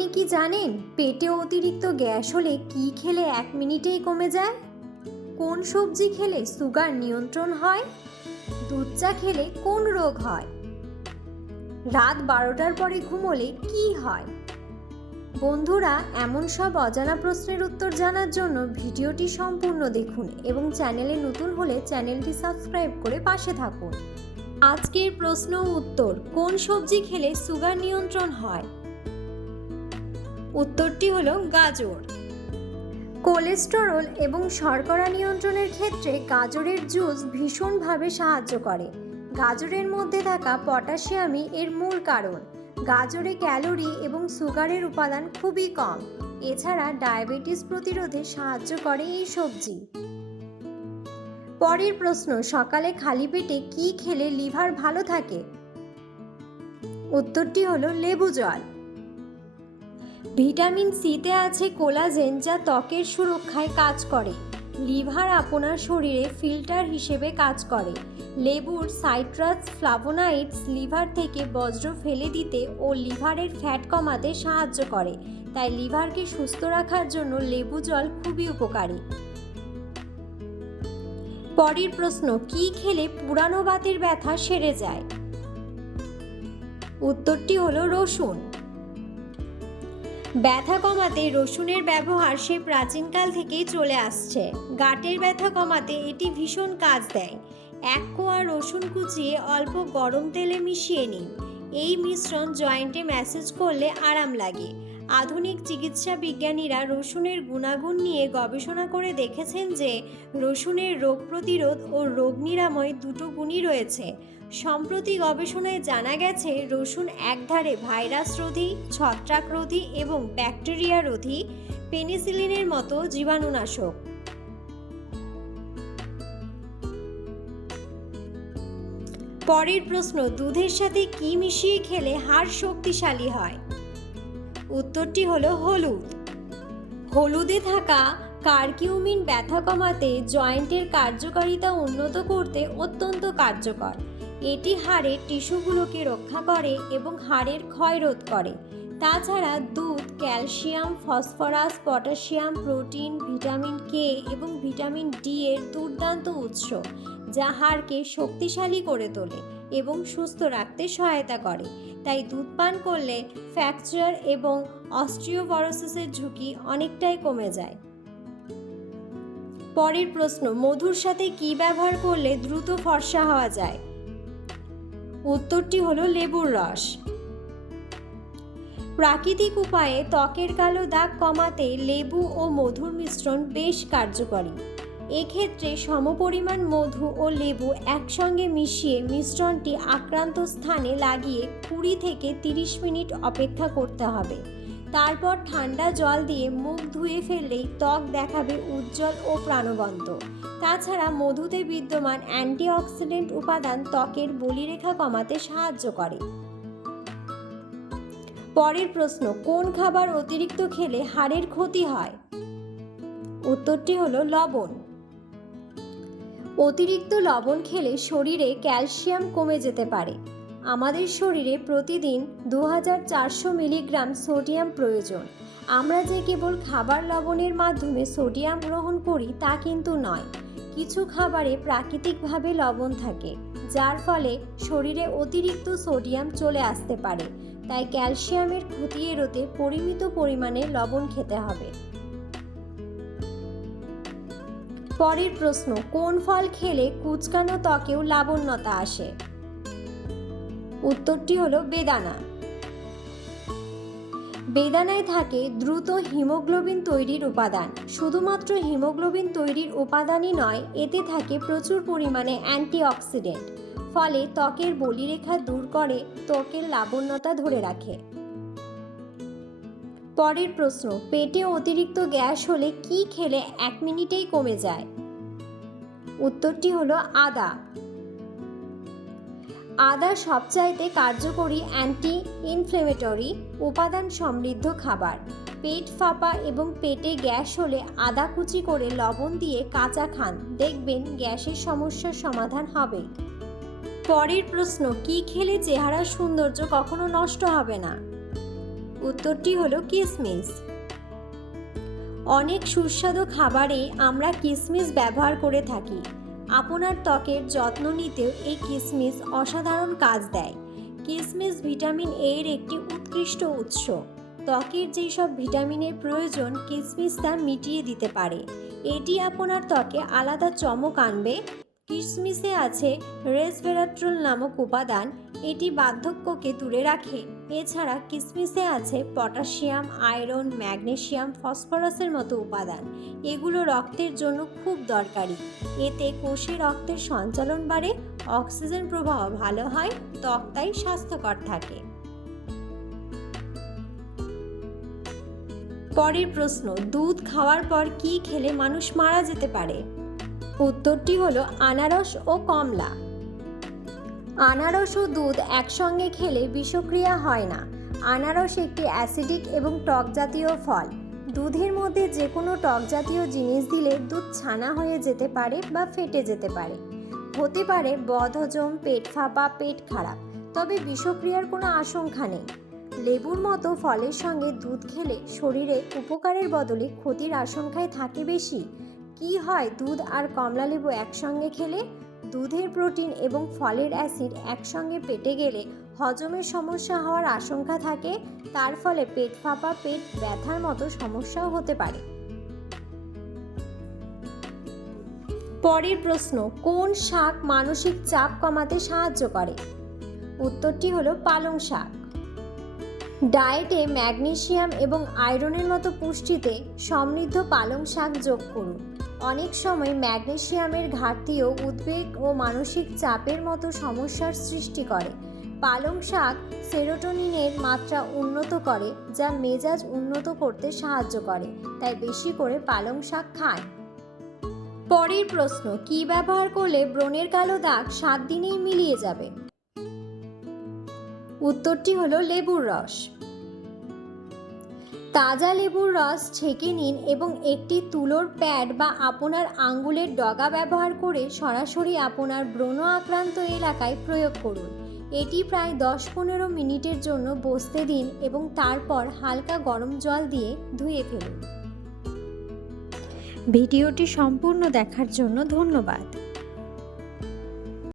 আপনি কি জানেন পেটে অতিরিক্ত গ্যাস হলে কি খেলে 1 মিনিটেই কমে যায়? কোন সবজি খেলে সুগার নিয়ন্ত্রণ হয়? দুধ চা খেলে কোন রোগ হয়? রাত 12টার পরে ঘুমোলে কি হয়? বন্ধুরা, এমন সব অজানা প্রশ্নের উত্তর জানার জন্য ভিডিওটি সম্পূর্ণ দেখুন এবং চ্যানেলে নতুন হলে চ্যানেলটি সাবস্ক্রাইব করে পাশে থাকুন। আজকের প্রশ্ন উত্তর: কোন সবজি খেলে সুগার নিয়ন্ত্রণ হয়? উত্তরটি হলো গাজর। কোলেস্টেরল এবং শর্করা নিয়ন্ত্রণের ক্ষেত্রে গাজরের জুস ভীষণভাবে সাহায্য করে। গাজরের মধ্যে থাকা পটাশিয়ামই এর মূল কারণ। গাজরে ক্যালোরি এবং সুগারের উপাদান খুবই কম। এছাড়া ডায়াবেটিস প্রতিরোধে সাহায্য করে এই সবজি। পরের প্রশ্ন: সকালে খালি পেটে কি খেলে লিভার ভালো থাকে? উত্তরটি হলো লেবু জল। ভিটামিন সিতে আছে কোলাজেন, যা ত্বকের সুরক্ষায় কাজ করে। লিভার আপনার শরীরে ফিল্টার হিসেবে কাজ করে। লেবুর সাইট্রাস ফ্লাভোনাইডস লিভার থেকে বজ্র ফেলে দিতে ও লিভারের ফ্যাট কমাতে সাহায্য করে। তাই লিভারকে সুস্থ রাখার জন্য লেবু জল খুবই উপকারী। পরের প্রশ্ন: কি খেলে পুরানো বাতের ব্যথা সেরে যায়? উত্তরটি হলো রসুন। ব্যথা কমাতে রসুনের ব্যবহার সে প্রাচীনকাল থেকেই চলে আসছে। গাঁটের ব্যথা কমাতে এটি ভীষণ কাজ দেয়। 1 কোয়া রসুন কুচিয়ে অল্প গরম তেলে মিশিয়ে নিন। এই মিশ্রণ জয়েন্টে ম্যাসাজ করলে আরাম লাগে। আধুনিক চিকিৎসা বিজ্ঞানীরা রসুনের গুণাগুণ নিয়ে গবেষণা করে দেখেছেন যে রসুনের রোগ প্রতিরোধ ও রোগ নিরাময় দুটো গুণই রয়েছে। সম্প্রতি গবেষণায় জানা গেছে রসুন একধারে ভাইরাস রোধী, ছত্রাক রোধী এবং ব্যাকটেরিয়া রোধী, পেনিসিলিনের মতো জীবাণুনাশক। পরের প্রশ্ন: দুধের সাথে কি মিশিয়ে খেলে হাড় শক্তিশালী হয়? উত্তরটি হলো হলুদ। হলুদে থাকা কারকিউমিন ব্যথা কমাতে, জয়েন্টের কার্যকারিতা উন্নত করতে অত্যন্ত কার্যকর। এটি হাড়ের টিস্যুগুলোকে রক্ষা করে এবং হাড়ের ক্ষয় রোধ করে। তাছাড়া দুধ calcium, phosphorus, potassium, protein, vitamin K এবং ভিটামিন ডি এর দুর্দান্ত উৎস, যা হাড়কে শক্তিশালী করে তোলে এবং সুস্থ রাখতে সহায়তা করে। তাই দুধ পান করলে ফ্র্যাকচার এবং অস্টিওপরোসিসের ঝুঁকি অনেকটাই কমে যায়। পরের প্রশ্ন: মধুর সাথে কি ব্যবহার করলে দ্রুত ফর্সা হওয়া যায়? উত্তরটি হলো লেবুর রস। প্রাকৃতিক উপায়ে ত্বকের কালো দাগ কমাতে লেবু ও মধুর মিশ্রণ বেশ কার্যকরী। এক্ষেত্রে সমপরিমাণ মধু ও লেবু একসঙ্গে মিশিয়ে মিশ্রণটি আক্রান্ত স্থানে লাগিয়ে 20 থেকে 30 মিনিট অপেক্ষা করতে হবে। তারপর ঠান্ডা জল দিয়ে মুখ ধুয়ে ফেললেই ত্বক দেখাবে উজ্জ্বল ও প্রাণবন্ত। তাছাড়া মধুতে বিদ্যমান অ্যান্টিঅক্সিডেন্ট উপাদান ত্বকের বলিরেখা কমাতে সাহায্য করে। পরের প্রশ্ন: কোন খাবার অতিরিক্ত খেলে হাড়ের ক্ষতি হয়? উত্তরটি হলো লবণ। অতিরিক্ত লবণ খেলে শরীরে ক্যালসিয়াম কমে যেতে পারে। আমাদের শরীরে প্রতিদিন 2400 মিলিগ্রাম সোডিয়াম প্রয়োজন। আমরা যে কেবল খাবার লবণের মাধ্যমে সোডিয়াম গ্রহণ করি তা কিন্তু নয়। কিছু খাবারে প্রাকৃতিকভাবে লবণ থাকে, যার ফলে শরীরে অতিরিক্ত সোডিয়াম চলে আসতে পারে। তাই ক্যালসিয়ামের ক্ষতি এড়াতে পরিমিত পরিমাণে লবণ খেতে হবে। পরের প্রশ্ন: কোন ফল খেলে কুঁচকানো ত্বকেও লাবণ্যতা আসে? উত্তরটি হলো বেদানা। বেদানায় থাকে দ্রুত হিমোগ্লোবিন তৈরির উপাদান। শুধুমাত্র হিমোগ্লোবিন তৈরির উপাদানই নয়, এতে থাকে প্রচুর পরিমাণে অ্যান্টিঅক্সিডেন্ট, ফলে ত্বকের বলিরেখা দূর করে, ত্বকের লাবণ্যতা ধরে রাখে। পরের প্রশ্ন: পেটে অতিরিক্ত গ্যাস হলে কি খেলে 1 মিনিটেই কমে যায়? উত্তরটি হলো আদা। আদা সবচাইতে কার্যকরী অ্যান্টি ইনফ্লেমেটরি উপাদান সমৃদ্ধ খাবার। পেট ফাঁপা এবং পেটে গ্যাস হলে আদা কুচি করে লবণ দিয়ে কাঁচা খান, দেখবেন গ্যাসের সমস্যার সমাধান হবে। পরের প্রশ্ন: কি খেলে চেহারার সৌন্দর্য কখনো নষ্ট হবে না? উত্তরটি হলো কিশমিশ। অনেক সুস্বাদু খাবারে আমরা কিশমিশ ব্যবহার করে থাকি। আপনার ত্বকের যত্ন নিতেও এই কিশমিশ অসাধারণ কাজ দেয়। কিশমিশ ভিটামিন এ এর একটি উৎকৃষ্ট উৎস। ত্বকের যেই সব ভিটামিনের প্রয়োজন কিশমিশ তা মিটিয়ে দিতে পারে। এটি আপনার ত্বকে আলাদা চমক আনবে। কিশমিশে আছে রেসভেরাট্রল নামক উপাদান, এটি বার্ধক্যকে দূরে রাখে। এছাড়া কিশমিশে আছে পটাশিয়াম, আয়রন, ম্যাগনেসিয়াম, ফসফরাসের মতো উপাদান। এগুলো রক্তের জন্য খুব দরকারি। এতে কোষে রক্তের সঞ্চালন বাড়ে, অক্সিজেন প্রবাহ ভালো হয়, ত্বক তাই স্বাস্থ্যকর থাকে। পরের প্রশ্ন, দুধ খাওয়ার পর কি খেলে মানুষ মারা যেতে পারে? উত্তরটি হলো আনারস ও কমলা। আনারস ও দুধ একসঙ্গে খেলে বিষক্রিয়া হয় না। আনারস একটি অ্যাসিডিক এবং টক জাতীয় ফল। দুধের মধ্যে যে কোনো টক জাতীয় জিনিস দিলে দুধ ছানা হয়ে যেতে পারে বা ফেটে যেতে পারে। হতে পারে বদহজম, পেট ফাঁপা, পেট খারাপ, তবে বিষক্রিয়ার কোনো আশঙ্কা নেই। লেবুর মতো ফলের সঙ্গে দুধ খেলে শরীরে উপকারের বদলে ক্ষতির আশঙ্কাই থাকে বেশি। কি হয় দুধ আর কমলা লেবু একসঙ্গে খেলে? দুধের প্রোটিন এবং ফলের অ্যাসিড একসঙ্গে পেটে গেলে হজমের সমস্যা হওয়ার আশঙ্কা থাকে। তার ফলে পেট ফাঁপা, পেট ব্যথার মতো সমস্যাও হতে পারে। পরের প্রশ্ন, কোন শাক মানসিক চাপ কমাতে সাহায্য করে? উত্তরটি হলো পালং শাক। ডায়েটে ম্যাগনেসিয়াম এবং আয়রনের মতো পুষ্টিতে সমৃদ্ধ পালং শাক যোগ করুন। অনেক সময় ম্যাগনেসিয়ামের ঘাটতিও উদ্বেগ ও মানসিক চাপের মতো সমস্যার সৃষ্টি করে। পালং শাক সেরোটোনিনের মাত্রা উন্নত করে, যা মেজাজ উন্নত করতে সাহায্য করে। তাই বেশি করে পালং শাক খান। পরের প্রশ্ন, কি ব্যবহার করলে ব্রণের কালো দাগ 7 দিনেই মিলিয়ে যাবে? উত্তরটি হলো লেবুর রস। তাজা লেবুর রস ছেঁকে নিন এবং একটি তুলোর প্যাড বা আপনার আঙ্গুলের ডগা ব্যবহার করে সরাসরি আপনার ব্রণ আক্রান্ত এলাকায় প্রয়োগ করুন। এটি প্রায় 10-15 মিনিটের জন্য বসতে দিন এবং তারপর হালকা গরম জল দিয়ে ধুয়ে ফেলুন। ভিডিওটি সম্পূর্ণ দেখার জন্য ধন্যবাদ।